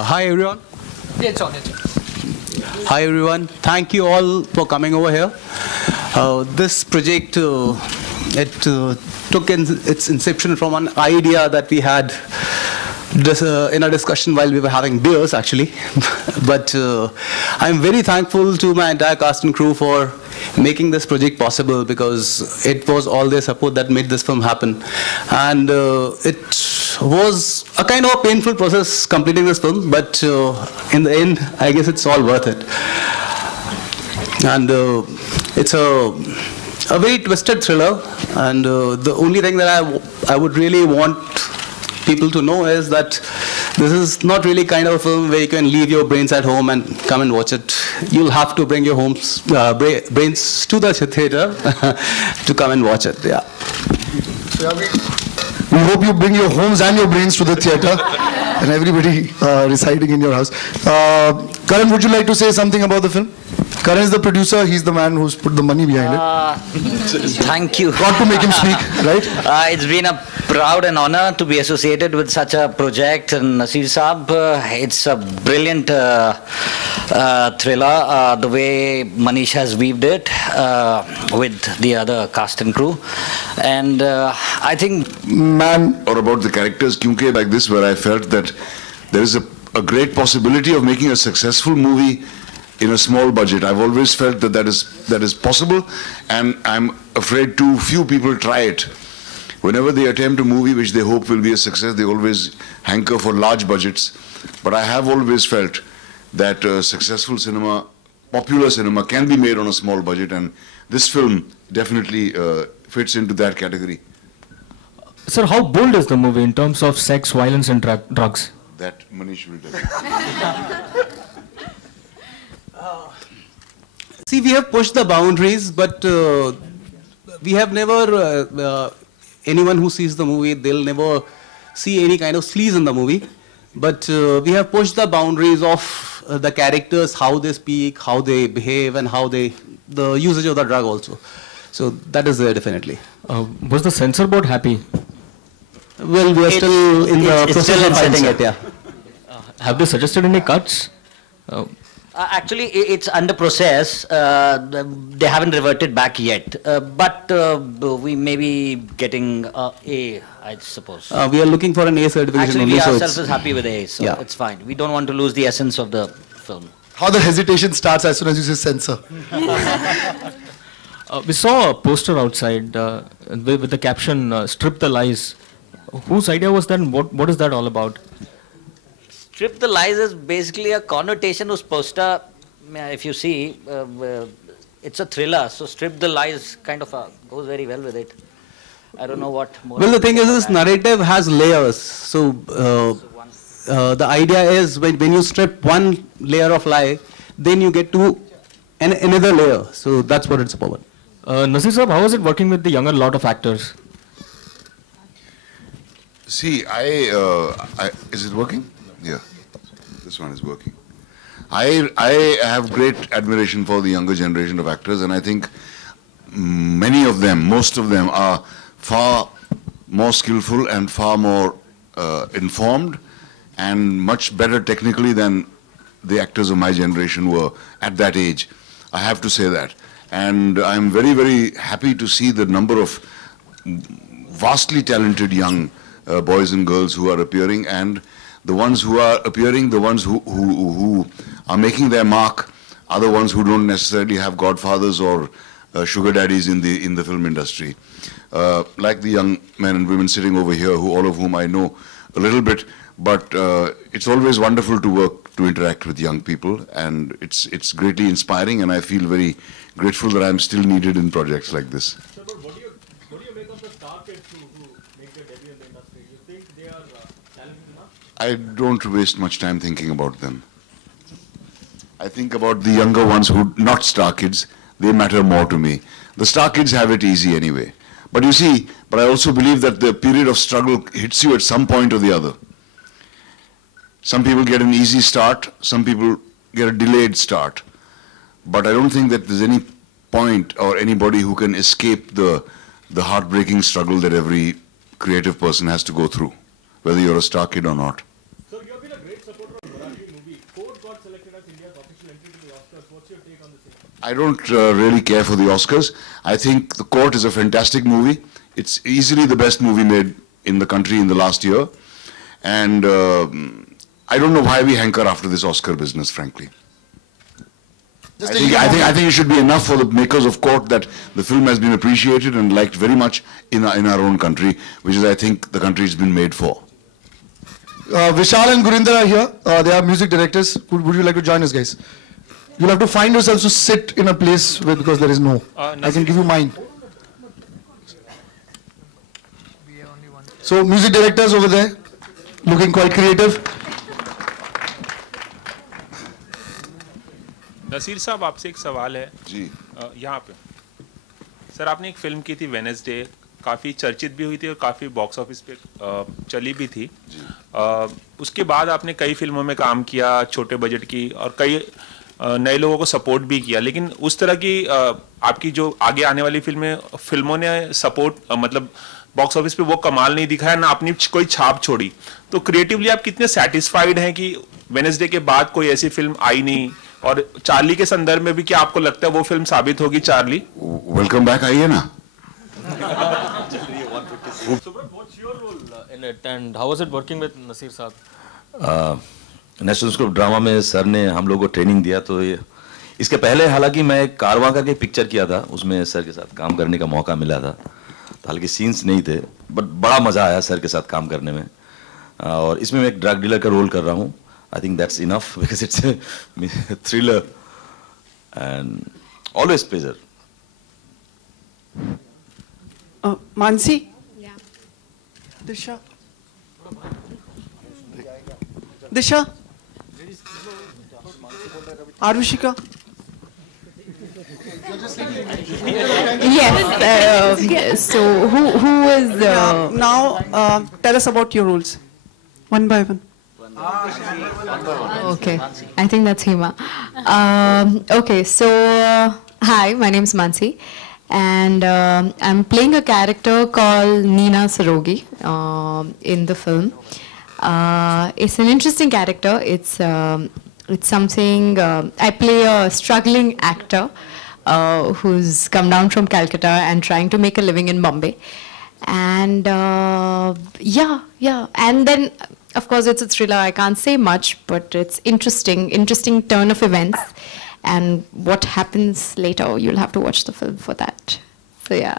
Hi everyone. It's on. Hi everyone. Thank you all for coming over here. This project took its inception from an idea that we had in a discussion while we were having beers, actually. But I'm very thankful to my entire cast and crew for making this project possible, because it was all their support that made this film happen. And it was a kind of a painful process completing this film, but in the end, I guess it's all worth it. And it's a very twisted thriller, and the only thing that I would really want people to know is that this is not really kind of a film where you can leave your brains at home and come and watch it. You'll have to bring your brains to the theater to come and watch it. Yeah. So we hope you bring your homes and your brains to the theater, and everybody residing in your house. Karan, would you like to say something about the film? Karan is the producer. He's the man who's put the money behind it. Thank you. Got to make him speak, right? It's been a proud and honor to be associated with such a project. And Nasir Saab, it's a brilliant thriller, the way Manish has weaved it with the other cast and crew. And I think... Or about the characters, kyunki like this, where I felt that there is a great possibility of making a successful movie in a small budget. I've always felt that that is possible, and I'm afraid too few people try it. Whenever they attempt a movie which they hope will be a success, they always hanker for large budgets. But I have always felt that successful cinema, popular cinema, can be made on a small budget, and this film definitely fits into that category. Sir, how bold is the movie in terms of sex, violence and drugs? That Manish will tell you. See, we have pushed the boundaries, but we have never, anyone who sees the movie, they'll never see any kind of sleaze in the movie. But we have pushed the boundaries of the characters, how they speak, how they behave, and how the usage of the drug also. So that is there definitely. Was the censor board happy? Well, we are still in the process of setting it, yeah. Have they suggested any cuts? Actually, it's under process. They haven't reverted back yet. But we may be getting A, I suppose. We are looking for an A certification. Actually, only, we so ourselves is happy with A, so yeah. it's fine. We don't want to lose the essence of the film. How the hesitation starts as soon as you say censor. We saw a poster outside with the caption, "Strip the Lies." Whose idea was that, and what is that all about? Strip the Lies is basically a connotation whose poster, if you see, it's a thriller, so Strip the Lies kind of goes very well with it. I don't know what more. Well, the thing is, this narrative has layers. So the idea is when you strip one layer of lie, then you get to another layer. So that's what it's about. Nasir Saab, how is it working with the younger lot of actors? See, is it working? Yeah, this one is working. I have great admiration for the younger generation of actors, and I think many of them, most of them, are far more skillful and far more informed and much better technically than the actors of my generation were at that age. I have to say that. And I'm very, very happy to see the number of vastly talented young boys and girls who are appearing, and the ones who are appearing, the ones who are making their mark, are the ones who don't necessarily have godfathers or sugar daddies in the film industry. Like the young men and women sitting over here, all of whom I know a little bit, but it's always wonderful to interact with young people, and it's greatly inspiring, and I feel very grateful that I'm still needed in projects like this. Sir, but what do you make of the star kids who make their debut in the industry? You think they are talented enough? I don't waste much time thinking about them. I think about the younger ones who not star kids. They matter more to me. The star kids have it easy anyway. But you see, I also believe that the period of struggle hits you at some point or the other. Some people get an easy start, some people get a delayed start. But I don't think that there's any point or anybody who can escape the heartbreaking struggle that every creative person has to go through, whether you're a star kid or not. Sir, you have been a great supporter of I don't really care for the Oscars. I think The Court is a fantastic movie. It's easily the best movie made in the country in the last year. And I don't know why we hanker after this Oscar business, frankly. I think it should be enough for the makers of Court that the film has been appreciated and liked very much in our own country, which is, I think, the country it's been made for. Vishal and Gurinder are here. They are music directors. Would you like to join us, guys? You'll have to find yourselves to sit in a place where, because there is no. I can give you mine. So, music directors over there, looking quite creative. Naseer साहब आपसे एक सवाल है जी यहाँ पे sir आपने एक film की थी वेडनेसडे काफ़ी चर्चित भी हुई थी और काफ़ी बॉक्स ऑफिस पे चली भी थी उसके बाद आपने कई फिल्मों में काम किया छोटे बजट की और कई नए लोगों को सपोर्ट भी किया लेकिन उस तरह की आपकी जो आगे आने वाली फिल्मों ने सपोर्ट मतलब बॉक्स ऑफिस पे वो कमाल नहीं दिखाया ना अपनी कोई छाप छोड़ी तो क्रिएटिवली आप कितने सेटिस्फाइड हैं कि वेडनेसडे के बाद कोई ऐसी फिल्म आई नहीं और चार्ली के संदर्भ में भी क्या आपको लगता है वो फिल्म साबित होगी चार्ली वेलकम बैक आइए ना What's your role in it and how was it working with Nasir साहब? नेशनल स्कूल ऑफ ड्रामा में सर ने हम लोगों को ट्रेनिंग दिया तो इसके पहले हालांकि मैं एक कारवां करके पिक्चर किया था उसमें सर के साथ काम करने का मौका मिला था तो हालांकि सीन्स नहीं थे बट बड़ा मज़ा आया सर के साथ काम करने में और इसमें मैं एक ड्रग डीलर का रोल कर रहा हूँ I think that's enough because it's a thriller and always pleasure. Mansi? Yeah. Disha? Disha? Arushika? Yes. So who is? Now tell us about your roles, one by one. Okay, I think that's Hima. Okay, so hi, my name is Mansi, and I'm playing a character called Nina Sarogi in the film. It's an interesting character. It's something I play a struggling actor who's come down from Calcutta and trying to make a living in Bombay, and and then. Of course, it's a thriller. I can't say much, but it's interesting turn of events. And what happens later, you'll have to watch the film for that. So, yeah.